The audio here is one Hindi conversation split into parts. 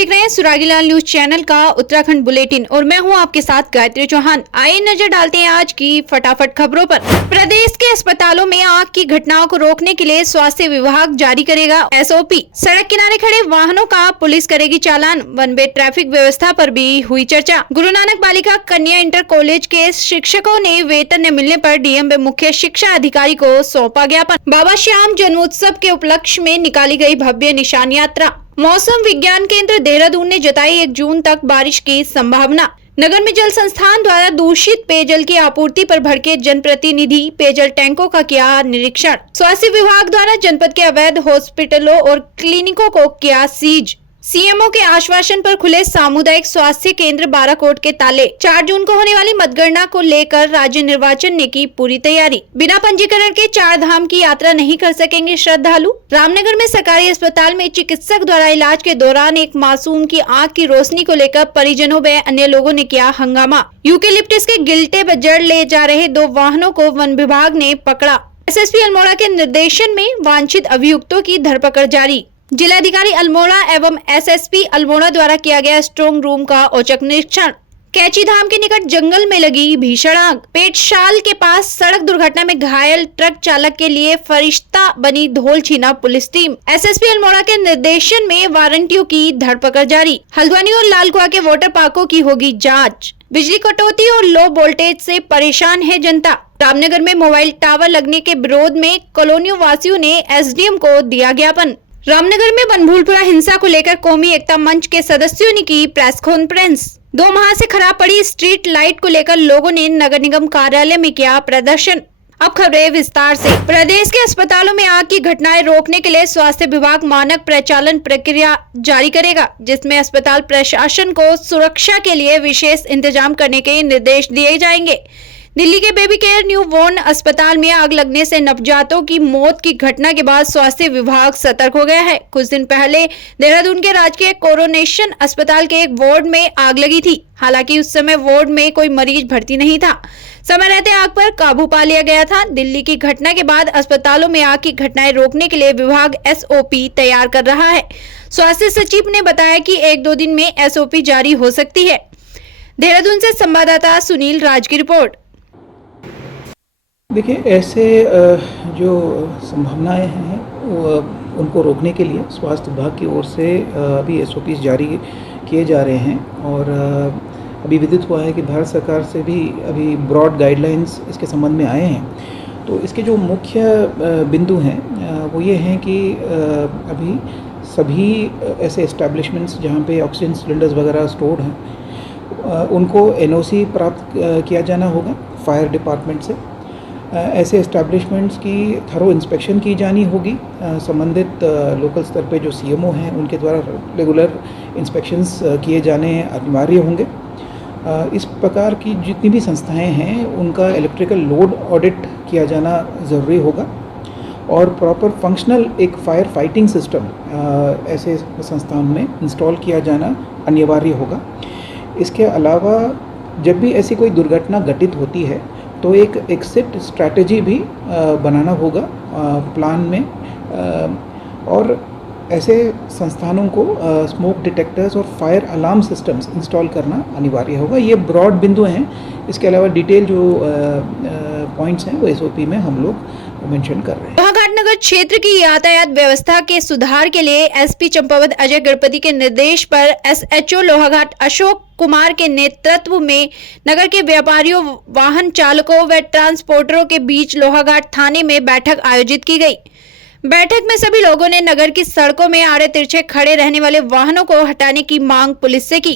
देख रहे हैं सुरागीलाल न्यूज चैनल का उत्तराखंड बुलेटिन और मैं हूं आपके साथ गायत्री चौहान। आइए नजर डालते हैं आज की फटाफट खबरों पर। प्रदेश के अस्पतालों में आग की घटनाओं को रोकने के लिए स्वास्थ्य विभाग जारी करेगा एसओपी। सड़क किनारे खड़े वाहनों का पुलिस करेगी चालान। वन वे ट्रैफिक व्यवस्था पर भी हुई चर्चा। गुरु नानक बालिका कन्या इंटर कॉलेज के शिक्षकों ने वेतन न मिलने पर डीएम व मुख्य शिक्षा अधिकारी को सौंपा ज्ञापन। बाबा श्याम जन्मोत्सव के उपलक्ष्य में निकाली गई भव्य निशान यात्रा। मौसम विज्ञान केंद्र देहरादून ने जताई 1 जून तक बारिश की संभावना। नगर में जल संस्थान द्वारा दूषित पेयजल की आपूर्ति पर भड़के जनप्रतिनिधि पेयजल टैंकों का किया निरीक्षण। स्वास्थ्य विभाग द्वारा जनपद के अवैध हॉस्पिटलों और क्लिनिकों को किया सीज। सीएमओ के आश्वासन पर खुले सामुदायिक स्वास्थ्य केंद्र बाराकोट के ताले। 4 जून को होने वाली मतगणना को लेकर राज्य निर्वाचन ने की पूरी तैयारी। बिना पंजीकरण के 4 धाम की यात्रा नहीं कर सकेंगे श्रद्धालु। रामनगर में सरकारी अस्पताल में चिकित्सक द्वारा इलाज के दौरान एक मासूम की आंख की रोशनी को लेकर परिजनों व अन्य लोगों ने किया हंगामा। यूकेलिप्टस के गिलटे पर जड़ ले जा रहे 2 वाहनों को वन विभाग ने पकड़ा। एसएसपी अल्मोड़ा के निर्देशन में वांछित अभियुक्तों की धरपकड़ जारी। जिलाधिकारी अल्मोड़ा एवं एसएसपी अल्मोड़ा द्वारा किया गया स्ट्रॉन्ग रूम का औचक निरीक्षण। कैची धाम के निकट जंगल में लगी भीषण आग। पेटशाल के पास सड़क दुर्घटना में घायल ट्रक चालक के लिए फरिश्ता बनी धौल छीना पुलिस टीम। एसएसपी अल्मोड़ा के निर्देशन में वारंटियों की धरपकड़ जारी। हल्द्वानी और लालकुआ के वाटर पार्कों की होगी जांच। बिजली कटौती और लो वोल्टेज से परेशान है जनता। रामनगर में मोबाइल टावर लगने के विरोध में कॉलोनियों वासियों ने एसडीएम को दिया ज्ञापन। रामनगर में बनभूलपुरा हिंसा को लेकर कौमी एकता मंच के सदस्यों ने की प्रेस कॉन्फ्रेंस। 2 माह से खराब पड़ी स्ट्रीट लाइट को लेकर लोगों ने नगर निगम कार्यालय में किया प्रदर्शन। अब खबरें विस्तार से। प्रदेश के अस्पतालों में आग की घटनाएं रोकने के लिए स्वास्थ्य विभाग मानक प्रचालन प्रक्रिया जारी करेगा, जिसमें अस्पताल प्रशासन को सुरक्षा के लिए विशेष इंतजाम करने के निर्देश दिए जाएंगे। दिल्ली के बेबी केयर न्यू बॉर्न अस्पताल में आग लगने से नवजातों की मौत की घटना के बाद स्वास्थ्य विभाग सतर्क हो गया है। कुछ दिन पहले देहरादून के राजकीय कोरोनेशन अस्पताल के एक वार्ड में आग लगी थी। हालांकि उस समय वार्ड में कोई मरीज भर्ती नहीं था। समय रहते आग पर काबू पा लिया गया था। दिल्ली की घटना के बाद अस्पतालों में आग की घटनाएं रोकने के लिए विभाग एसओपी तैयार कर रहा है। स्वास्थ्य सचिव ने बताया कि 1-2 दिन में एसओपी जारी हो सकती है। देहरादून से संवाददाता सुनील राज की रिपोर्ट। देखिए, ऐसे जो संभावनाएं हैं उनको रोकने के लिए स्वास्थ्य विभाग की ओर से अभी एसओपी जारी किए जा रहे हैं और अभी विदित हुआ है कि भारत सरकार से भी अभी ब्रॉड गाइडलाइंस इसके संबंध में आए हैं। तो इसके जो मुख्य बिंदु हैं वो ये हैं कि अभी सभी ऐसे एस्टैब्लिशमेंट्स जहाँ पे ऑक्सीजन सिलेंडर्स वगैरह स्टोर्ड हैं उनको एनओसी प्राप्त किया जाना होगा फायर डिपार्टमेंट से। ऐसे एस्टैब्लिशमेंट्स की थरो इंस्पेक्शन की जानी होगी। संबंधित लोकल स्तर पे जो सीएमओ हैं उनके द्वारा रेगुलर इंस्पेक्शंस किए जाने अनिवार्य होंगे। इस प्रकार की जितनी भी संस्थाएं हैं उनका इलेक्ट्रिकल लोड ऑडिट किया जाना ज़रूरी होगा और प्रॉपर फंक्शनल एक फायर फाइटिंग सिस्टम ऐसे संस्थान में इंस्टॉल किया जाना अनिवार्य होगा। इसके अलावा जब भी ऐसी कोई दुर्घटना घटित होती है तो एक एग्जिट स्ट्रैटेजी भी बनाना होगा प्लान में और ऐसे संस्थानों को स्मोक डिटेक्टर्स और फायर अलार्म सिस्टम्स इंस्टॉल करना अनिवार्य होगा। ये ब्रॉड बिंदु हैं। इसके अलावा डिटेल जो पॉइंट्स हैं वो एसओपी में हम लोग मेंशन कर रहे हैं। लोहाघाट नगर क्षेत्र की यातायात व्यवस्था के सुधार के लिए एसपी चंपावत अजय गणपति के निर्देश पर एसएचओ लोहाघाट अशोक कुमार के नेतृत्व में नगर के व्यापारियों, वाहन चालकों व ट्रांसपोर्टरों के बीच लोहाघाट थाने में बैठक आयोजित की गई। बैठक में सभी लोगों ने नगर की सड़कों में आड़े तिरछे खड़े रहने वाले वाहनों को हटाने की मांग पुलिस से की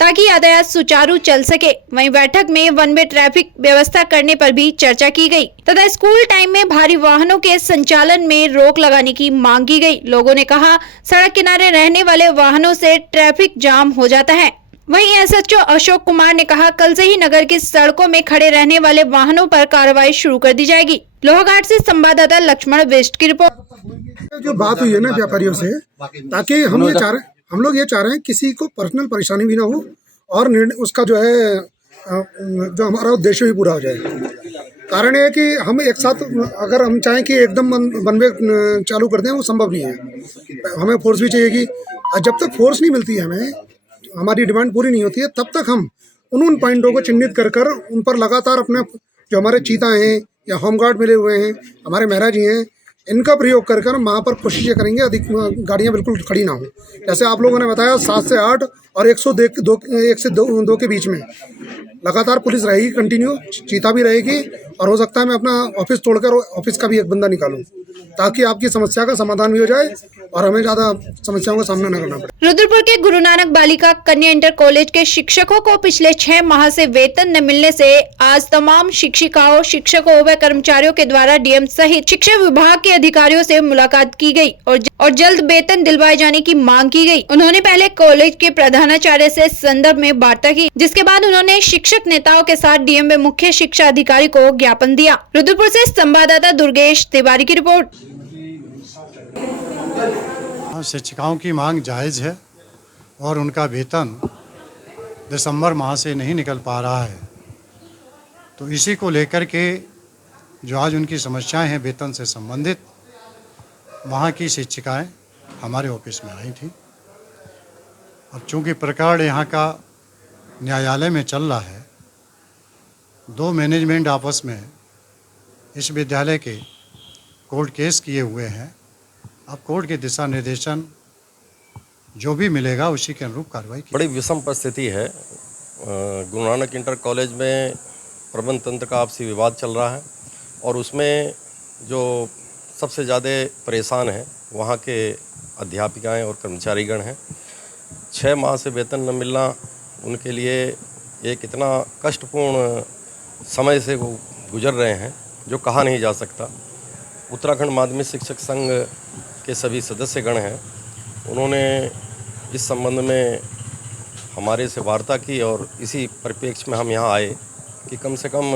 ताकि यातायात सुचारू चल सके। वहीं बैठक में वन वे ट्रैफिक व्यवस्था करने पर भी चर्चा की गई तथा स्कूल टाइम में भारी वाहनों के संचालन में रोक लगाने की मांग की गई। लोगों ने कहा, सड़क किनारे रहने वाले वाहनों से ट्रैफिक जाम हो जाता है। वहीं एसएचओ अशोक कुमार ने कहा, कल से ही नगर की सड़कों में खड़े रहने वाले वाहनों पर कार्रवाई शुरू कर दी जाएगी। लोहाघाट से संवाददाता लक्ष्मण वेस्ट की रिपोर्ट। जो बात हुई है ना व्यापारियों से, ताकि हम लोग ये चाह रहे हैं किसी को पर्सनल परेशानी भी ना हो और उसका जो है जो हमारा उद्देश्य भी पूरा हो जाए। कारण है कि हम एक साथ अगर हम चाहें कि एकदम वन वे चालू कर दें वो संभव नहीं है। हमें फोर्स भी चाहिए कि और जब तक फोर्स नहीं मिलती है हमें, हमारी डिमांड पूरी नहीं होती है, तब तक हम उन पॉइंटों को चिन्हित कर कर उन पर लगातार अपने जो हमारे चीता हैं या होमगार्ड मिले हुए हैं, हमारे मेहरा जी हैं, इनका प्रयोग कर कर वहाँ पर कोशिशें करेंगे अधिक गाड़ियाँ बिल्कुल खड़ी ना हो। जैसे आप लोगों ने बताया 7 से 8 और 1 से 2 के बीच में लगातार पुलिस रहेगी कंटिन्यू, चीता भी रहेगी, और हो सकता है मैं अपना ऑफिस तोड़कर ऑफिस का भी एक बंदा निकालूं ताकि आपकी समस्या का समाधान भी हो जाए और हमें ज्यादा समस्याओं का सामना न करना पड़े। रुद्रपुर के गुरु नानक बालिका कन्या इंटर कॉलेज के शिक्षकों को पिछले 6 माह से वेतन न मिलने से आज तमाम शिक्षिकाओं, शिक्षकों व कर्मचारियों के द्वारा डीएम सहित शिक्षा विभाग के अधिकारियों से मुलाकात की गई और जल्द वेतन दिलवाए जाने की मांग की गई। उन्होंने पहले कॉलेज के प्रधानाचार्य से संदर्भ में वार्ता की, जिसके बाद उन्होंने शिक्षक नेताओं के साथ डीएम व मुख्य शिक्षा अधिकारी को ज्ञापन दिया। रुद्रपुर से संवाददाता दुर्गेश तिवारी की रिपोर्ट। शिक्षिकाओं की मांग जायज़ है और उनका वेतन दिसंबर माह से नहीं निकल पा रहा है, तो इसी को लेकर के जो आज उनकी समस्याएं हैं वेतन से संबंधित, वहाँ की शिक्षिकाएं हमारे ऑफिस में आई थी। अब चूँकि प्रकरण यहाँ का न्यायालय में चल रहा है, 2 मैनेजमेंट आपस में इस विद्यालय के कोर्ट केस किए हुए हैं। अब कोर्ट के दिशा निर्देशन जो भी मिलेगा उसी के अनुरूप कार्रवाई की। बड़ी विषम परिस्थिति है। गुरु नानक इंटर कॉलेज में प्रबंध तंत्र का आपसी विवाद चल रहा है और उसमें जो सबसे ज़्यादा परेशान हैं वहाँ के अध्यापिकाएं और कर्मचारीगण हैं। 6 माह से वेतन न मिलना उनके लिए एक इतना कष्टपूर्ण समय से वो गुजर रहे हैं जो कहा नहीं जा सकता। उत्तराखंड माध्यमिक शिक्षक संघ के सभी सदस्यगण हैं, उन्होंने इस संबंध में हमारे से वार्ता की और इसी परिप्रेक्ष्य में हम यहाँ आए कि कम से कम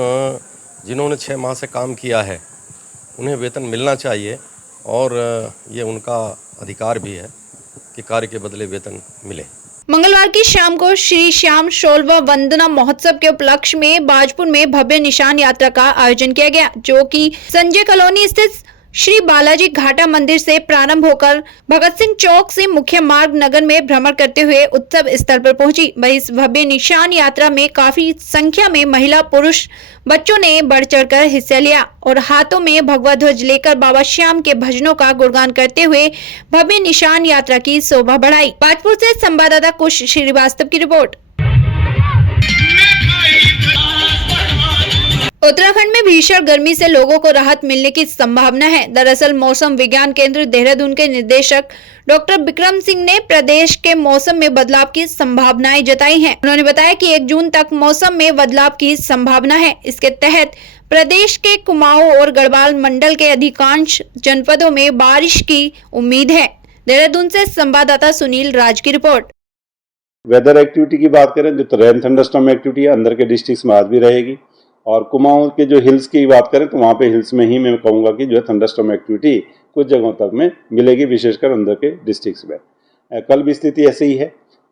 जिन्होंने 6 माह से काम किया है उन्हें वेतन मिलना चाहिए और ये उनका अधिकार भी है कि कार्य के बदले वेतन मिले। मंगलवार की शाम को श्री श्याम शोलवा वंदना महोत्सव के उपलक्ष्य में बाजपुर में भव्य निशान यात्रा का आयोजन किया गया, जो कि संजय कॉलोनी स्थित श्री बालाजी घाटा मंदिर से प्रारंभ होकर भगत सिंह चौक से मुख्य मार्ग नगर में भ्रमण करते हुए उत्सव स्थल पर पहुंची। वही इस भव्य निशान यात्रा में काफी संख्या में महिला, पुरुष, बच्चों ने बढ़ चढ़कर हिस्सा लिया और हाथों में भगवा ध्वज लेकर बाबा श्याम के भजनों का गुणगान करते हुए भव्य निशान यात्रा की शोभा बढ़ाई। बाजपुर से संवाददाता कुश श्रीवास्तव की रिपोर्ट। उत्तराखंड में भीषण गर्मी से लोगों को राहत मिलने की संभावना है। दरअसल मौसम विज्ञान केंद्र देहरादून के निदेशक डॉक्टर विक्रम सिंह ने प्रदेश के मौसम में बदलाव की संभावनाएं जताई हैं। उन्होंने बताया कि 1 जून तक मौसम में बदलाव की संभावना है। इसके तहत प्रदेश के कुमाऊं और गढ़वाल मंडल के अधिकांश जनपदों में बारिश की उम्मीद है। देहरादून से संवाददाता सुनील राज की रिपोर्ट। वेदर एक्टिविटी की बात करें तो रेन थंडरस्टॉर्म एक्टिविटी अंदर के डिस्ट्रिक्ट में आज भी रहेगी और कुमाऊं के जो हिल्स की बात करें तो वहाँ पे हिल्स में ही मैं कहूँगा कि जो है थंडरस्टॉर्म एक्टिविटी कुछ जगहों तक में मिलेगी, विशेषकर अंदर के डिस्ट्रिक्ट्स में। कल भी स्थिति ऐसे ही है।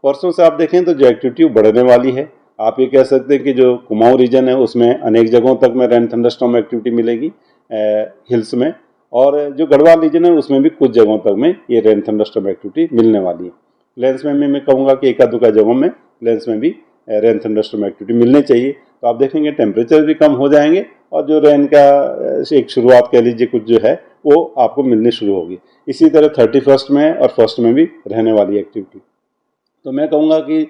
परसों से आप देखें तो जो एक्टिविटी बढ़ने वाली है। आप ये कह सकते हैं कि जो कुमाऊं रीजन है उसमें अनेक जगहों तक में रेन थंडरस्टॉर्म एक्टिविटी मिलेगी हिल्स में, और जो गढ़वाल रीजन है उसमें भी कुछ जगहों तक में ये रेन थंडरस्टॉर्म एक्टिविटी मिलने वाली है। प्लेन्स में मैं कहूँगा कि एका दुका जगहों में प्लेन्स में भी रेन थंडरस्टॉर्म एक्टिविटी मिलनी चाहिए। तो आप देखेंगे टेम्परेचर भी कम हो जाएंगे और जो रेन का एक शुरुआत कह लीजिए कुछ जो है वो आपको मिलनी शुरू होगी। इसी तरह 31 में और 1 में भी रहने वाली एक्टिविटी। तो मैं कहूँगा कि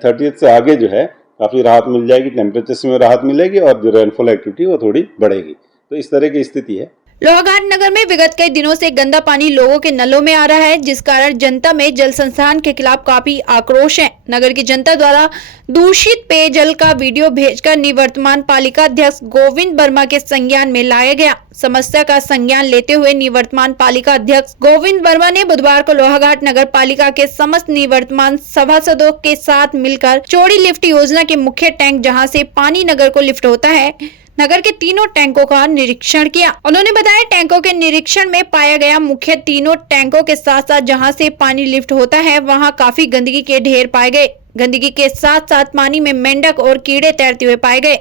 30 से आगे जो है काफ़ी राहत मिल जाएगी, टेम्परेचर में राहत मिलेगी और जो रेनफॉल एक्टिविटी वो थोड़ी बढ़ेगी। तो इस तरह की स्थिति है। लोहाघाट नगर में विगत कई दिनों से गंदा पानी लोगों के नलों में आ रहा है, जिस कारण जनता में जल संस्थान के खिलाफ काफी आक्रोश है। नगर की जनता द्वारा दूषित पेयजल का वीडियो भेजकर निवर्तमान पालिका अध्यक्ष गोविंद वर्मा के संज्ञान में लाया गया। समस्या का संज्ञान लेते हुए निवर्तमान पालिका अध्यक्ष गोविंद वर्मा ने बुधवार को लोहाघाट नगर पालिका के समस्त निवर्तमान सभासदों के साथ मिलकर चौड़ी लिफ्ट योजना के मुख्य टैंक, जहाँ से पानी नगर को लिफ्ट होता है, नगर के तीनों टैंकों का निरीक्षण किया। उन्होंने बताया टैंकों के निरीक्षण में पाया गया मुख्य तीनों टैंकों के साथ साथ जहां से पानी लिफ्ट होता है वहां काफी गंदगी के ढेर पाए गए। गंदगी के साथ साथ पानी में मेंढक और कीड़े तैरते हुए पाए गए।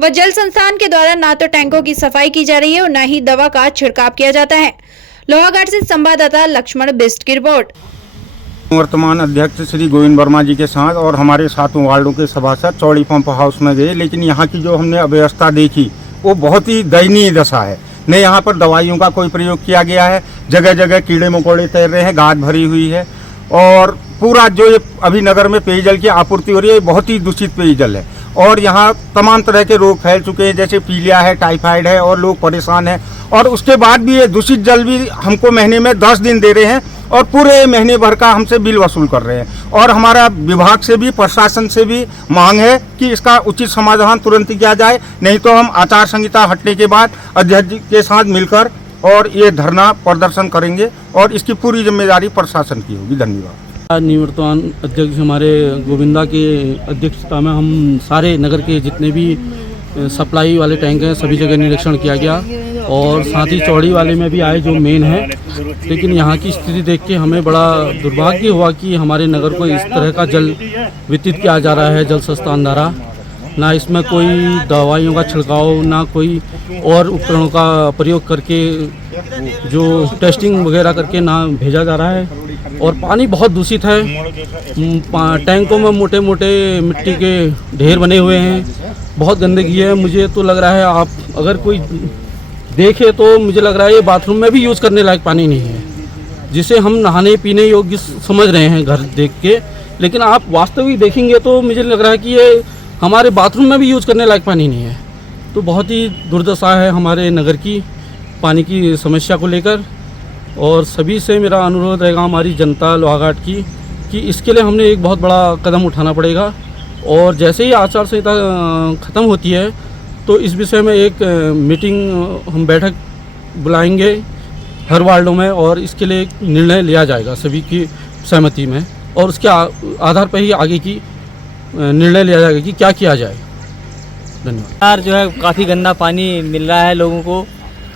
वह जल संस्थान के द्वारा न तो टैंकों की सफाई की जा रही है और न ही दवा का छिड़काव किया जाता है। लोहाघाट से संवाददाता लक्ष्मण बिस्ट की रिपोर्ट। वर्तमान अध्यक्ष श्री गोविंद वर्मा जी के साथ और हमारे सातों वार्डों के सभासद चौड़ी पंप हाउस में गए, लेकिन यहाँ की जो हमने अव्यवस्था देखी वो बहुत ही दयनीय दशा है। न यहाँ पर दवाइयों का कोई प्रयोग किया गया है, जगह जगह कीड़े मकोड़े तैर रहे हैं, गाद भरी हुई है और पूरा जो ये अभी नगर में पेयजल की आपूर्ति हो रही है बहुत ही दूषित पेयजल है और यहाँ तमाम तरह के रोग फैल चुके हैं, जैसे पीलिया है, टाइफाइड है और लोग परेशान हैं। और उसके बाद भी ये दूषित जल भी हमको महीने में 10 दिन दे रहे हैं और पूरे महीने भर का हमसे बिल वसूल कर रहे हैं। और हमारा विभाग से भी, प्रशासन से भी मांग है कि इसका उचित समाधान तुरंत किया जाए, नहीं तो हम आचार संहिता हटने के बाद अध्यक्ष जी के साथ मिलकर और ये धरना प्रदर्शन करेंगे और इसकी पूरी जिम्मेदारी प्रशासन की होगी। धन्यवाद। निवर्तमान अध्यक्ष हमारे गोविंदा की अध्यक्षता में हम सारे नगर के जितने भी सप्लाई वाले टैंक हैं सभी जगह निरीक्षण किया गया और साथ ही चौड़ी वाले में भी आए जो मेन है। लेकिन यहाँ की स्थिति देख के हमें बड़ा दुर्भाग्य हुआ कि हमारे नगर को इस तरह का जल वितरित किया जा रहा है, जल संस्थान द्वारा। ना इसमें कोई दवाइयों का छिड़काव, ना कोई और उपकरणों का प्रयोग करके जो टेस्टिंग वगैरह करके ना भेजा जा रहा है। और पानी बहुत दूषित है, टैंकों में मोटे मोटे मिट्टी के ढेर बने हुए हैं, बहुत गंदगी है। मुझे तो लग रहा है आप अगर कोई देखे तो मुझे लग रहा है ये बाथरूम में भी यूज़ करने लायक पानी नहीं है, जिसे हम नहाने पीने योग्य समझ रहे हैं घर देख के। लेकिन आप वास्तविक देखेंगे तो मुझे लग रहा है कि ये हमारे बाथरूम में भी यूज़ करने लायक पानी नहीं है। तो बहुत ही दुर्दशा है हमारे नगर की पानी की समस्या को लेकर। और सभी से मेरा अनुरोध रहेगा हमारी जनता लोहाघाट की कि इसके लिए हमने एक बहुत बड़ा कदम उठाना पड़ेगा। और जैसे ही आचार संहिता ख़त्म होती है तो इस विषय में एक मीटिंग हम बैठक बुलाएंगे हर वार्डों में और इसके लिए एक निर्णय लिया जाएगा सभी की सहमति में और उसके आधार पर ही आगे की निर्णय लिया जाएगा कि क्या किया जाए। धन्यवाद। यार जो है काफ़ी गंदा पानी मिल रहा है लोगों को,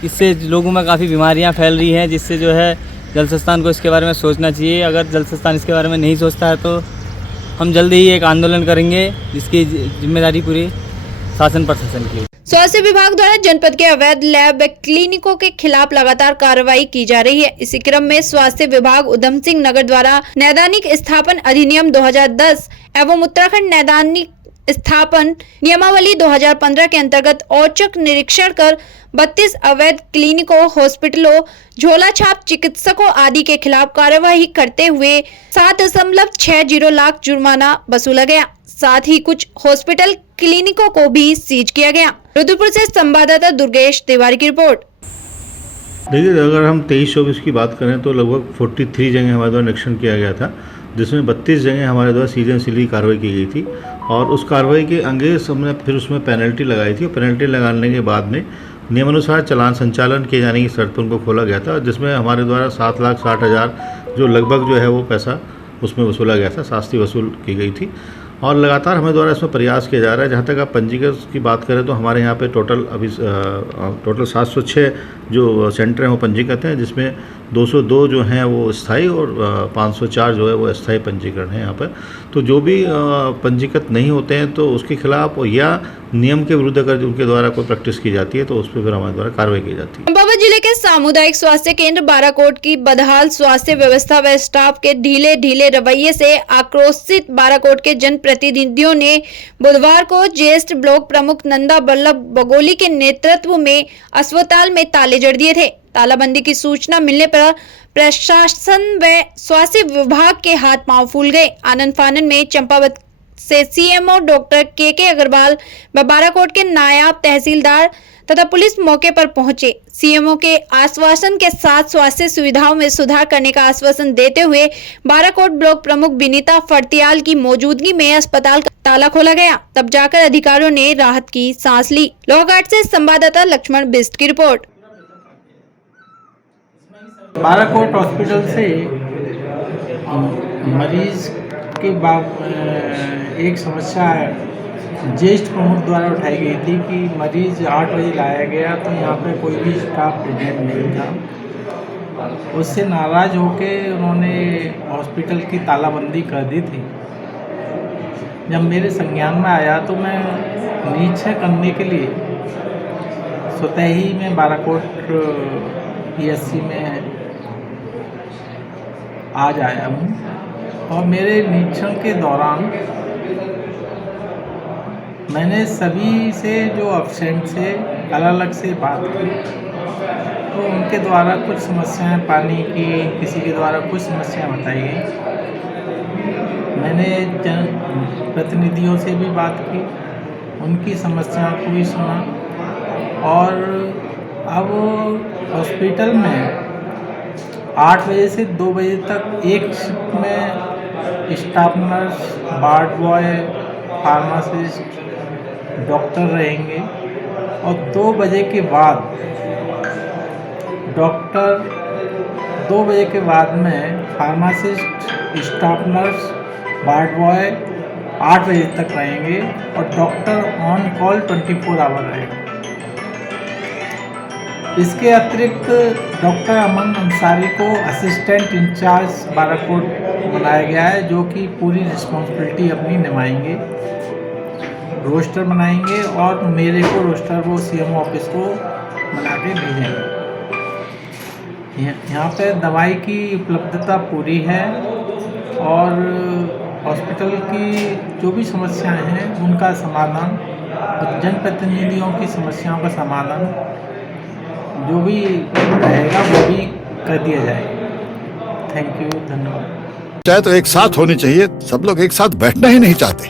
इससे लोगों में काफ़ी बीमारियां फैल रही हैं, जिससे जो है जल संस्थान को इसके बारे में सोचना चाहिए। अगर जल संस्थान इसके बारे में नहीं सोचता है तो हम जल्दी ही एक आंदोलन करेंगे जिसकी जिम्मेदारी पूरी शासन प्रशासन की। स्वास्थ्य विभाग द्वारा जनपद के अवैध लैब क्लिनिकों के खिलाफ लगातार कार्रवाई की जा रही है। इसी क्रम में स्वास्थ्य विभाग उधम सिंह नगर द्वारा नैदानिक स्थापन अधिनियम 2010 एवं उत्तराखंड नैदानिक स्थापन नियमावली 2015 के अंतर्गत औचक निरीक्षण कर 32 अवैध क्लिनिकों, हॉस्पिटलों, झोला छाप चिकित्सकों आदि के खिलाफ कार्यवाही करते हुए 7.60 लाख जुर्माना वसूला गया। साथ ही कुछ हॉस्पिटल क्लिनिकों को भी सीज किया गया। रुद्रपुर से संवाददाता दुर्गेश तिवारी की रिपोर्ट। देखिए, अगर हम 23-24 की बात करें तो लगभग 43 जगह हमारे द्वारा निरीक्षण किया गया था, जिसमें 32 जगह हमारे द्वारा सीजन एंड सिली कार्रवाई की गई थी। और उस कार्रवाई के अंगेज हमने फिर उसमें पेनल्टी लगाई थी और पेनल्टी लगाने के बाद में नियमानुसार चालान संचालन किए जाने की शर्त पर उनको खोला गया था, जिसमें हमारे द्वारा 7,60,000 जो लगभग जो है वो पैसा उसमें वसूला गया था, शास्ति वसूल की गई थी। और लगातार हमें द्वारा इसमें प्रयास किया जा रहा है। जहाँ तक आप पंजीकृत की बात करें तो हमारे यहाँ पे टोटल 706 जो सेंटर हैं वो पंजीकृत हैं, जिसमें 202 जो हैं वो स्थायी और 504 जो है वो अस्थायी पंजीकरण है यहाँ पर। तो जो भी पंजीकृत नहीं होते हैं तो उसके खिलाफ या नियम के विरुद्ध अगर उनके द्वारा कोई प्रैक्टिस की जाती है तो उस पर फिर हमारे द्वारा कार्रवाई की जाती है। चंपावत जिले के सामुदायिक स्वास्थ्य केंद्र बाराकोट की बदहाल स्वास्थ्य व्यवस्था व स्टाफ के ढीले रवैये से आक्रोशित बाराकोट के जनप्रतिनिधियों ने बुधवार को ज्येष्ठ ब्लॉक प्रमुख नंदा बल्लभ बगोली के नेतृत्व में अस्पताल में ताले जड़ दिए थे। तालाबंदी की सूचना मिलने पर प्रशासन व स्वास्थ्य विभाग के हाथ पांव फूल गए। आनंद फानन में चंपावत से सीएमओ डॉक्टर के अग्रवाल व बाराकोट के नायब तहसीलदार तथा पुलिस मौके पर पहुंचे। सीएमओ के आश्वासन के साथ स्वास्थ्य सुविधाओं में सुधार करने का आश्वासन देते हुए बाराकोट ब्लॉक प्रमुख विनीता फर्तियाल की मौजूदगी में अस्पताल का ताला खोला गया। तब जाकर अधिकारियों ने राहत की सांस ली। लोहाघाट से संवाददाता लक्ष्मण बिस्ट की रिपोर्ट। बाराकोट हॉस्पिटल से मरीज के एक समस्या ज्येष्ठ प्रमुख द्वारा उठाई गई थी कि मरीज 8 बजे लाया गया तो यहाँ पे कोई भी स्टाफ प्रेजेंट नहीं था। उससे नाराज होकर उन्होंने हॉस्पिटल की तालाबंदी कर दी थी। जब मेरे संज्ञान में आया तो मैं निरीक्षण करने के लिए स्वतः ही मैं बाराकोट PSC में आज आया हूँ। और मेरे निरीक्षण के दौरान मैंने सभी से जो एब्सेंट से अलग अलग से बात की, तो उनके द्वारा कुछ समस्याएं पानी की, किसी के द्वारा कुछ समस्याएं बताई गई। मैंने जन प्रतिनिधियों से भी बात की, उनकी समस्याओं को भी सुना। और अब हॉस्पिटल में 8 बजे से 2 बजे तक एक शिफ्ट में staff nurse, ward boy, pharmacist, doctor रहेंगे। और 2 बजे के बाद में pharmacist, staff nurse, ward boy 8 बजे तक रहेंगे और डॉक्टर ऑन कॉल 24 आवर रहेगा। इसके अतिरिक्त डॉक्टर अमन अंसारी को असिस्टेंट इंचार्ज बाराकोट बनाया गया है, जो कि पूरी रिस्पॉन्सिबिलिटी अपनी निभाएंगे, रोस्टर बनाएंगे और मेरे को रोस्टर वो सीएमओ ऑफिस को बना के भेजेंगे। यहाँ पे दवाई की उपलब्धता पूरी है और हॉस्पिटल की जो भी समस्याएं हैं उनका समाधान, जनप्रतिनिधियों की समस्याओं का समाधान जो भी रहेगा वो भी कर दिया जाएगा। थैंक यू, धन्यवाद। चाहे तो एक साथ होनी चाहिए, सब लोग एक साथ बैठना ही नहीं चाहते।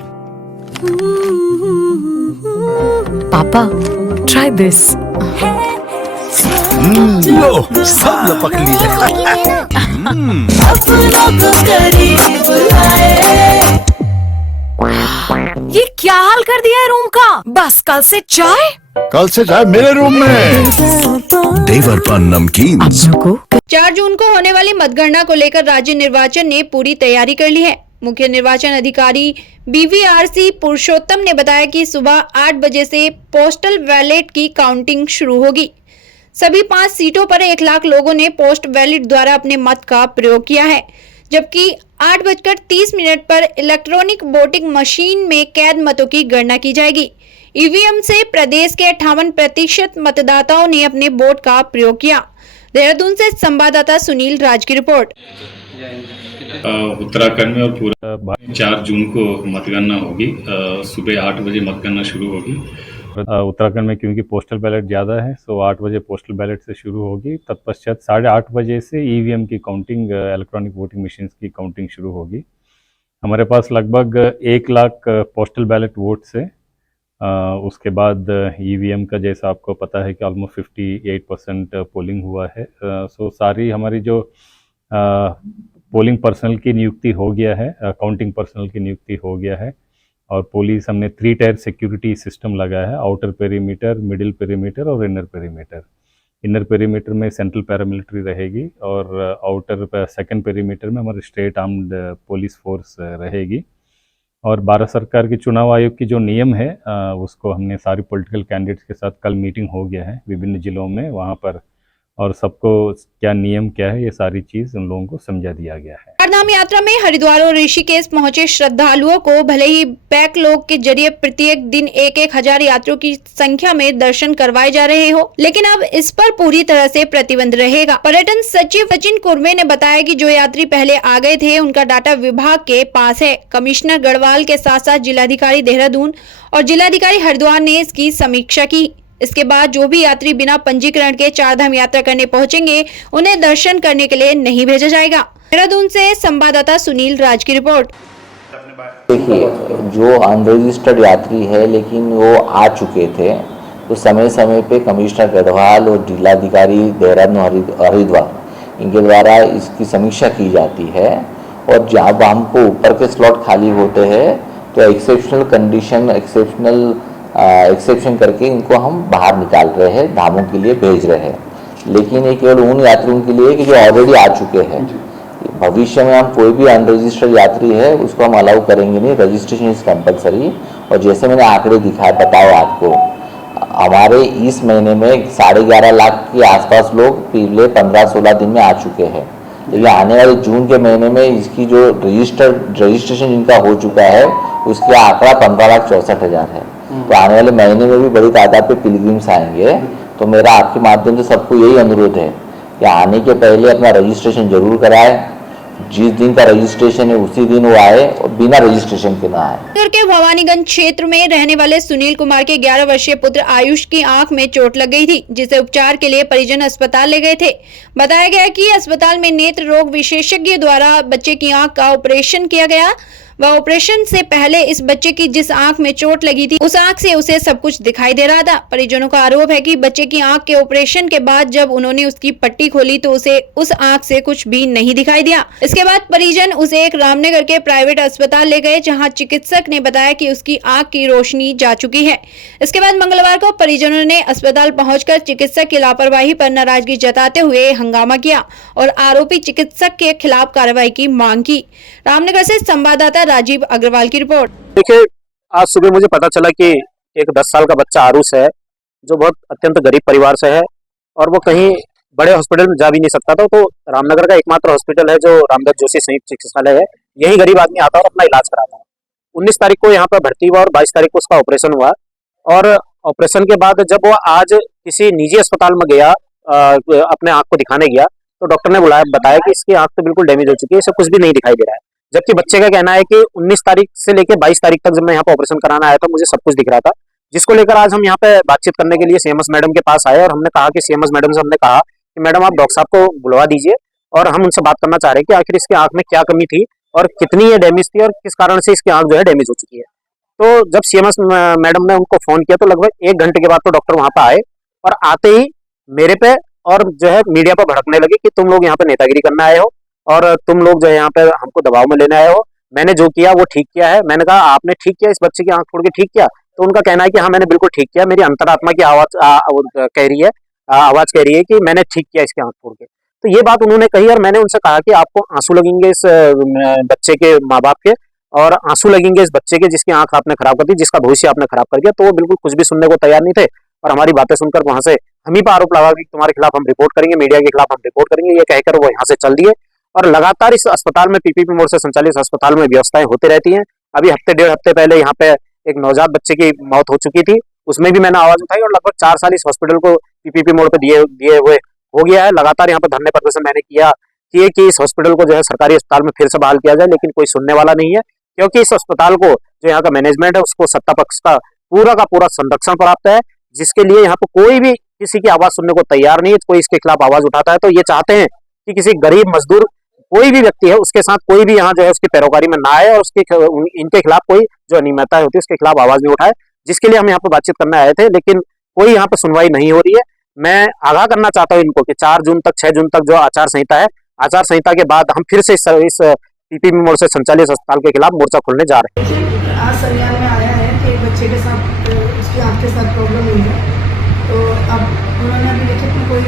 पापा, ट्राई दिस। लो, सब लपक लिए। ये क्या हाल कर दिया है रूम का? बस कल से चाय मेरे रूम में। देवर पान नमकीन। 4 जून को होने वाली मतगणना को लेकर राज्य निर्वाचन ने पूरी तैयारी कर ली है। मुख्य निर्वाचन अधिकारी BVRC पुरुषोत्तम ने बताया कि सुबह 8 बजे से पोस्टल बैलेट की काउंटिंग शुरू होगी। सभी 5 सीटों पर 1 लाख लोगों ने पोस्ट बैलेट द्वारा अपने मत का प्रयोग किया है, जबकि 8:30 पर इलेक्ट्रॉनिक वोटिंग मशीन में कैद मतों की गणना की जाएगी। ईवीएम से प्रदेश के 58% मतदाताओं ने अपने वोट का प्रयोग किया। देहरादून से संवाददाता सुनील राज की रिपोर्ट। उत्तराखंड में और पूरा 4 जून को मतगणना होगी। सुबह 8 बजे मतगणना शुरू होगी। उत्तराखंड में क्योंकि पोस्टल बैलेट ज़्यादा है, सो 8 बजे पोस्टल बैलेट से शुरू होगी। तत्पश्चात 8:30 बजे से ईवीएम की काउंटिंग, इलेक्ट्रॉनिक वोटिंग मशीन्स की काउंटिंग शुरू होगी। हमारे पास लगभग 1 लाख पोस्टल बैलेट वोट्स है। उसके बाद ईवीएम का जैसा आपको पता है कि ऑलमोस्ट 58% पोलिंग हुआ है। सो सारी हमारी जो पोलिंग पर्सनल की नियुक्ति हो गया है, काउंटिंग पर्सनल की नियुक्ति हो गया है। और पुलिस हमने 3 टायर सिक्योरिटी सिस्टम लगाया है, आउटर पेरीमीटर, मिडिल पेरीमीटर और इनर पेरीमीटर। इनर पेरीमीटर में सेंट्रल पैरामिलिट्री रहेगी और आउटर सेकंड पेरीमीटर में हमारे स्टेट आर्म्ड पुलिस फोर्स रहेगी। और भारत सरकार के चुनाव आयोग की जो नियम है उसको हमने सारी पॉलिटिकल कैंडिडेट्स के साथ कल मीटिंग हो गया है विभिन्न जिलों में वहाँ पर, और सबको क्या नियम क्या है ये सारी चीज़ उन लोगों को समझा दिया गया है। चारधाम यात्रा में हरिद्वार और ऋषिकेश पहुंचे श्रद्धालुओं को भले ही बैकलॉग के जरिए प्रत्येक दिन 1-1 हजार यात्रियों की संख्या में दर्शन करवाए जा रहे हो, लेकिन अब इस पर पूरी तरह से प्रतिबंध रहेगा। पर्यटन सचिव सचिन कुर्मे ने बताया कि जो यात्री पहले आ गए थे उनका डाटा विभाग के पास है। कमिश्नर गढ़वाल के साथ साथ जिलाधिकारी देहरादून और जिलाधिकारी हरिद्वार ने इसकी समीक्षा की। इसके बाद जो भी यात्री बिना पंजीकरण के चारधाम यात्रा करने पहुंचेंगे उन्हें दर्शन करने के लिए नहीं भेजा जाएगा। देहरादून से संवाददाता सुनील राज की रिपोर्ट। देखिए, जो अनरजिस्टर्ड यात्री है लेकिन वो आ चुके थे तो समय समय पे कमिश्नर गढ़वाल और जिलाधिकारी देहरादून हरिद्वार इनके द्वारा इसकी समीक्षा की जाती है। और जब हमको ऊपर के स्लॉट खाली होते हैं तो एक्सेप्शनल कंडीशन, एक्सेप्शन करके इनको हम बाहर निकाल रहे हैं, धामों के लिए भेज रहे हैं। लेकिन ये केवल उन यात्रियों के लिए कि जो ऑलरेडी आ चुके हैं। भविष्य में हम कोई भी अनरजिस्टर्ड यात्री है उसको हम अलाउ करेंगे नहीं, रजिस्ट्रेशन इज कंपलसरी। और जैसे मैंने आंकड़े दिखाए बताओ आपको, हमारे इस महीने में 11.5 लाख के आसपास लोग पिछले 15-16 दिन में आ चुके हैं। लेकिन आने वाले जून के महीने में इसकी जो रजिस्ट्रेशन जिनका हो चुका है उसकी आंकड़ा 15,64,000 है। तो आने वाले महीने में भी बड़ी तादाद पे पिलग्रिम्स आएंगे। तो मेरा आपके माध्यम से सबको यही अनुरोध है कि आने के पहले अपना रजिस्ट्रेशन जरूर कराएं, जिस दिन का रजिस्ट्रेशन है उसी दिन वो आए और बिना रजिस्ट्रेशन के ना आए। नगर के भवानीगंज क्षेत्र में रहने वाले सुनील कुमार के 11 वर्षीय पुत्र आयुष की आंख में चोट लग गई थी, जिसे उपचार के लिए परिजन अस्पताल ले गए थे। बताया गया कि अस्पताल में नेत्र रोग विशेषज्ञ द्वारा बच्चे की आंख का ऑपरेशन किया गया। वह ऑपरेशन से पहले इस बच्चे की जिस आंख में चोट लगी थी उस आंख से उसे सब कुछ दिखाई दे रहा था। परिजनों का आरोप है कि बच्चे की आंख के ऑपरेशन के बाद जब उन्होंने उसकी पट्टी खोली तो उसे उस आंख से कुछ भी नहीं दिखाई दिया। इसके बाद परिजन उसे एक रामनगर के प्राइवेट अस्पताल ले गए, जहां चिकित्सक ने बताया कि उसकी आंख की रोशनी जा चुकी है। इसके बाद मंगलवार को परिजनों ने अस्पताल पहुंचकर चिकित्सक की लापरवाही पर नाराजगी जताते हुए हंगामा किया और आरोपी चिकित्सक के खिलाफ कार्रवाई की मांग की। रामनगर से संवाददाता राजीव अग्रवाल की रिपोर्ट। देखिए, आज सुबह मुझे पता चला कि एक 10 साल का बच्चा आरुष है, जो बहुत अत्यंत गरीब परिवार से है और वो कहीं बड़े हॉस्पिटल में जा भी नहीं सकता था। तो रामनगर का एकमात्र हॉस्पिटल है जो रामदास जोशी संयुक्त चिकित्सालय है, यही गरीब आदमी आता है और अपना इलाज कराता है। 19 तारीख को यहाँ पर भर्ती हुआ और 22 तारीख को उसका ऑपरेशन हुआ और ऑपरेशन के बाद जब वो आज किसी निजी अस्पताल में गया, अपने आँख को दिखाने गया, तो डॉक्टर ने बताया कि इसकी आँख तो बिल्कुल डैमेज हो चुकी है, इसे कुछ भी नहीं दिखाई दे रहा है। जबकि बच्चे का कहना है कि 19 तारीख से लेकर 22 तारीख तक जब मैं यहाँ पे ऑपरेशन कराना आया था मुझे सब कुछ दिख रहा था, जिसको लेकर आज हम यहाँ पे बातचीत करने के लिए सीएमएस मैडम के पास आए और हमने कहा कि सीएमएस मैडम से हमने कहा कि मैडम आप डॉक्टर साहब को बुलवा दीजिए और हम उनसे बात करना चाह रहे हैं कि आखिर इसकी आंख में क्या कमी थी और कितनी ये डैमेज थी और किस कारण से इसकी आंख जो है डैमेज हो चुकी है। तो जब सीएमएस मैडम ने उनको फोन किया तो लगभग 1 घंटे के बाद तो डॉक्टर वहां पर आए और आते ही मेरे पे और जो है मीडिया पर भड़कने लगे कि तुम लोग यहाँ पे नेतागिरी करने आए हो और तुम लोग जो है यहाँ पे हमको दबाव में लेने आए हो। मैंने जो किया वो ठीक किया है। मैंने कहा आपने ठीक किया, इस बच्चे की आंख फोड़ के ठीक किया? तो उनका कहना है कि हाँ मैंने बिल्कुल ठीक किया, मेरी अंतरात्मा की आवाज कह रही है कि मैंने ठीक किया इसकी आंख फोड़ के। तो ये बात उन्होंने कही और मैंने उनसे कहा कि आपको आंसू लगेंगे इस बच्चे के माँ बाप के और आंसू लगेंगे इस बच्चे के जिसकी आंख आपने खराब कर दी, जिसका भविष्य आपने खराब कर दिया। तो वो बिल्कुल कुछ भी सुनने को तैयार नहीं थे और हमारी बातें सुनकर वहां से हम ही पर आरोप लगा कि तुम्हारे खिलाफ हम रिपोर्ट करेंगे, मीडिया के खिलाफ हम रिपोर्ट करेंगे, ये कहकर वो यहाँ से चल दिए। और लगातार इस अस्पताल में पीपीपी मोड से संचालित अस्पताल में व्यवस्थाएं होती रहती हैं। अभी हफ्ते 1.5 हफ्ते पहले यहाँ पे एक नवजात बच्चे की मौत हो चुकी थी, उसमें भी मैंने आवाज उठाई और लगभग 4 साल इस हॉस्पिटल को पीपीपी मोड पे दिए हुए हो गया है। लगातार यहाँ पे धरने प्रदर्शन मैंने किया कि इस हॉस्पिटल को जो है सरकारी अस्पताल में फिर से बहाल किया जाए, लेकिन कोई सुनने वाला नहीं है, क्योंकि इस अस्पताल को जो यहाँ का मैनेजमेंट है उसको सत्ता पक्ष का पूरा संरक्षण प्राप्त है, जिसके लिए यहाँ पे कोई भी किसी की आवाज सुनने को तैयार नहीं है। कोई इसके खिलाफ आवाज उठाता है तो ये चाहते हैं कि किसी गरीब मजदूर कोई भी व्यक्ति है उसके साथ कोई भी यहाँ जो है उसकी पैरोकारी में ना आए और इनके खिलाफ कोई जो अनियमितता होती है उसके खिलाफ आवाज नहीं उठाए, जिसके लिए हम यहाँ पे बातचीत करने आए थे, लेकिन कोई यहाँ पे सुनवाई नहीं हो रही है। मैं आगाह करना चाहता हूँ इनको कि 4 जून तक 6 जून तक जो आचार संहिता है, आचार संहिता के बाद हम फिर से इस पीपीपी मोड से संचालित अस्पताल के खिलाफ मोर्चा खोलने जा रहे हैं। आज संज्ञान में आया है कि एक बच्चे के साथ उसकी आँख के साथ प्रॉब्लम हुई है, तो अब उन्होंने अभी लिखित में कोई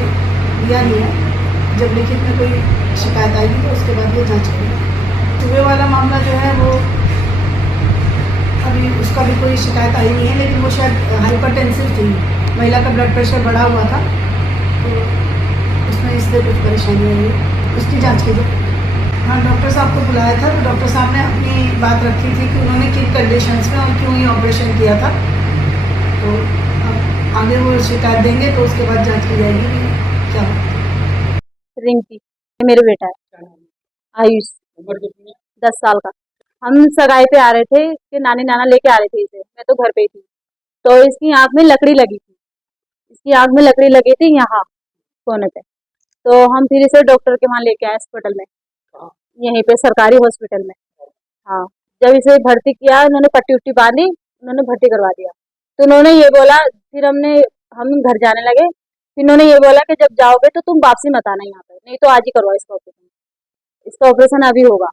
दिया नहीं है। जब लिखित में कोई शिकायत आएगी तो उसके बाद ये जांच करेंगे। सुबह वाला मामला जो है वो अभी उसका भी कोई शिकायत आई नहीं है, लेकिन वो शायद हाइपरटेंसिव थी, महिला का ब्लड प्रेशर बढ़ा हुआ था, तो उसमें इसलिए कुछ परेशानी हुई, उसकी जांच कीजिए। हाँ, डॉक्टर साहब को बुलाया था तो डॉक्टर साहब ने अपनी बात रखी थी कि उन्होंने किन कंडीशंस में और क्यों ये ऑपरेशन किया था, तो अब आगे वो शिकायत देंगे तो उसके बाद जांच की जाएगी क्या। रिंकी मेरे बेटा है आयुष, 10 साल का। हम सगाई पे आ रहे थे कि नानी नाना लेके आ रहे थे इसे, मैं तो घर पे ही थी, तो इसकी आंख में लकड़ी लगी थी, इसकी आंख में लकड़ी लगी थी यहाँ कोने पे। तो हम फिर इसे डॉक्टर के वहाँ लेके आए हॉस्पिटल में, यहीं पे सरकारी हॉस्पिटल में। हाँ, जब इसे भर्ती किया उन्होंने पट्टी उट्टी बांधी, उन्होंने भर्ती करवा दिया। तो उन्होंने ये बोला, फिर हम घर जाने लगे, फिर इन्होंने ये बोला कि जब जाओगे तो तुम वापसी मत आना यहाँ पे, नहीं तो आज ही करवाओ इसका ऑपरेशन, इसका ऑपरेशन अभी होगा।